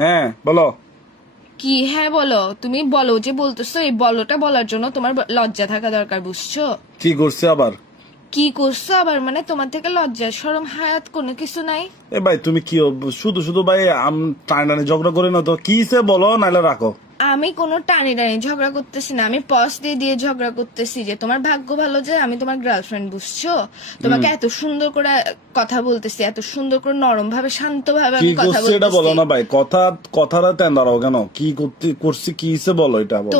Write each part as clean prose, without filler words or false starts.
হ্যাঁ বলো। কি হ্যাঁ বলো? তুমি বলো যে বলতেছো, এই বলোটা বলার জন্য তোমার লজ্জা থাকা দরকার, বুঝছো? কি করছে আবার? কি করছো আবার মানে? তোমার থেকে লজ্জা শরম হায়াত কোনো কিছু নাই? এ ভাই তুমি কি শুধু শুধু ভাই টানি টানি ঝগড়া করে না তো, কি সে বলো নাইলে রাখো। আমি কোনো টানি টানি ঝগড়া করতেছি না, আমি পজ দিয়ে দিয়ে ঝগড়া করতেছি যে তোমার ভাগ্য ভালো যে আমি তোমার গার্লফ্রেন্ড, বুঝছো? তোমাকে এত সুন্দর করে কথা বলতেছি, এত সুন্দর করে নরম ভাবে শান্ত ভাবে কি আমি কথা করছে এটা বলো বলতেছি। না ভাই, কথাটা তেন দাঁড়াও কেন, কি করছি কি সে বলো এটা বলো।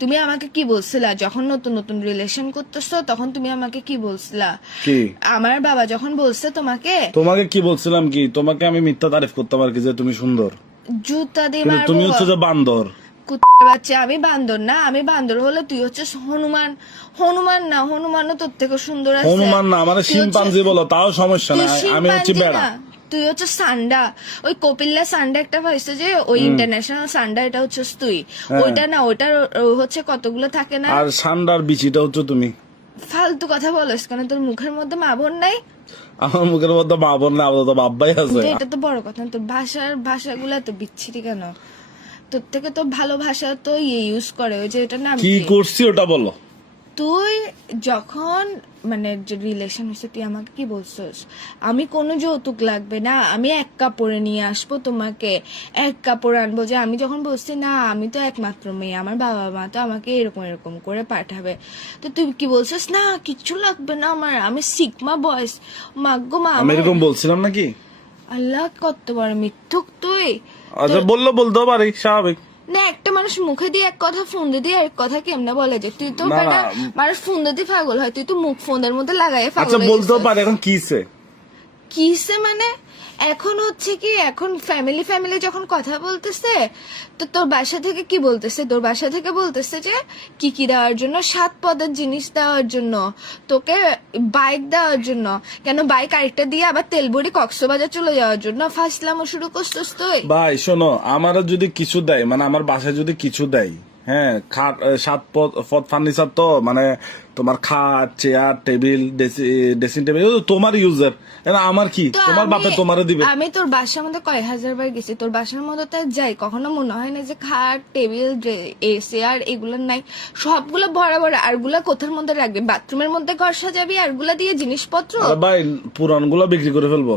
তুমি আমাকে কি বলছিলা যখন নতুন নতুন রিলেশন করতেছো? তখন তুমি আমাকে কি বলছিলা? কি আমার বাবা যখন বলছে তোমাকে কি বলছিলাম, কি তোমাকে আমি মিথ্যা তারিফ করতাম আর কি যে তুমি সুন্দর, জুতা দিয়ে কিন্তু মারবো। তুমি হচ্ছে যে বান্দর। কুত্তার বাচ্চা, আমি বান্দর না। আমি বান্দর হলে তুই হচ্ছিস হনুমান। হনুমান না, হনুমানও তোর থেকে সুন্দর আছে। হনুমান না, আমার শিম্পাঞ্জি বলো তাও সমস্যা তুই না, আমি হচ্ছে শিম্পাঞ্জি বেড়া। না, তুই হচ্ছে সান্ডা। ওই কপিল্লা সান্ডা একটা পাইছে যে, ওই ইন্টারন্যাশনাল সান্ডা, এটা হচ্ছিস তুই। ওইটা না, ওইটার হচ্ছে কতগুলো থাকে না। আর সান্ডার বিচিটা হচ্ছে তুমি। ফালতু কথা বলিস কেন? তোর মুখের মধ্যে মা বোন নাই? আমার মুখের মধ্যে মা বোন না, আপাতত বাব্বাই আছে। এটা তো বড় কথা না। তোর ভাষাগুলা তো বিচ্ছিরি কেন? তোর থেকে তো ভালো ভাষা তো ইউজ করে, ওই যে এটা নাম কি কি? করছি ওটা বলো। তুই যখন মানে যে রিলেশন হয়েছে, তুই আমাকে কি বলছিস? আমি কোনো যৌতুক লাগবে না, আমি এক কাপড়ে নিয়ে আসবো তোমাকে, এক কাপড় আনবো। যে আমি যখন বলছি না আমি তো একমাত্র মেয়ে, আমার বাবা মা তো আমাকে এরকম এরকম করে পাঠাবে, তো তুই কি বলছিস? না কিচ্ছু লাগবে না আমার, আমি সিগমা বয়স। মাগ্গো মা, আমি এরকম বলছিলাম নাকি? আল্লাহ কত বড় মিথ্যুক তুই। আচ্ছা বলতেও পারি, স্বাভাবিক না, একটা মানুষ মুখে দিয়ে এক কথা, ফোন দিয়ে এক কথা কেমনে বলে? যে তুই তো না, বেটা, না। মানুষ ফোন দিয়ে পাগল হয়, তুই তো মুখ ফোনের মধ্যে লাগাই আচ্ছা পাগল হয়ে বলতেও গেছিস। পারি, এখন কিসে? কিসে মানে? এখন হচ্ছে কি, এখন ফ্যামিলি যখন কথা বলতেছে, তো তোর বাসা থেকে কি বলতেছে? তোর বাসা থেকে বলতেছে যে কি দেওয়ার জন্য, 7 পদের জিনিস দেওয়ার জন্য, তোকে বাইক দেওয়ার জন্য। কেন বাইক আরেকটা দিয়ে আবার তেলবড়ি কক্সবাজার চলে যাওয়ার জন্য ফাসলামও শুরু করছিস তুই? ভাই শোনো, আমারও যদি কিছু দেয়, মানে আমার বাসায় যদি কিছু দেয়, হ্যাঁ, খাট 7 পদ ফার্নিচার, তো মানে তোমার খাট, চেয়ার, টেবিল, ড্রেসিং টেবিল তোমার ইউজার, এটা আমার কি? তো তোমার বাপে তোমারে দিবে। আমি তোর বাসার মধ্যে কয়েক হাজার বার গেছি, তোর বাসার মধ্যে তো যাই, কখনো মনে হয় না যে খাট, টেবিল, এসি আর এগুলো নাই? সবগুলো ভরা ভরা। আরগুলা কোথার মধ্যে রাখবি? বাথরুমের মধ্যে ঘর সাজাবি আরগুলা দিয়ে জিনিসপত্র? আরে ভাই পুরানগুলো বিক্রি করে ফেলবো।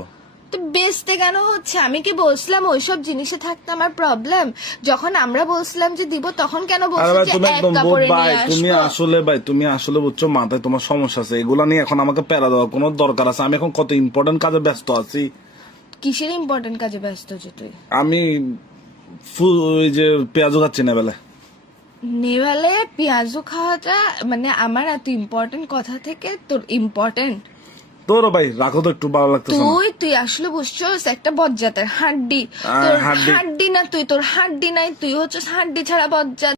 তো বেচতে কেন হচ্ছে? আমি কি বলছিলাম ওইসব জিনিসে থাকতে আমার প্রবলেম? যখন আমরা বলছিলাম যে দিব, তখন কেন আরে বলছিস ভাই যে তুমি এক একদম কাপড়ে ভাই, নিয়ে তুমি আসবো? আসলে ভাই, তুমি আসলে বুঝছো মাথায় তোমার সমস্যা আছে, এগুলা নিয়ে এখন আমাকে প্যারা দেওয়ার কোনো দরকার আছে? আমি এখন কত ইম্পর্টেন্ট কাজে ব্যস্ত আছি। কিসের ইম্পর্টেন্ট কাজে ব্যস্ত হচ্ছে তুই? আমি ওই যে পেঁয়াজও খাচ্ছি না বেলা। নেভালে পেঁয়াজও খাওয়াটা মানে আমার এত ইম্পর্টেন্ট কথা থেকে তোর ইম্পর্টেন্ট? তোর ভাই রাখো তো, একটু ভালো লাগতেছে না। তুই আসলে বুঝছস একটা বজ্জাতের হাড্ডি। তোর হাড্ডি না, তোর হাড্ডি নাই, তুই হচ্ছে হাড্ডি ছাড়া বজ্জাত।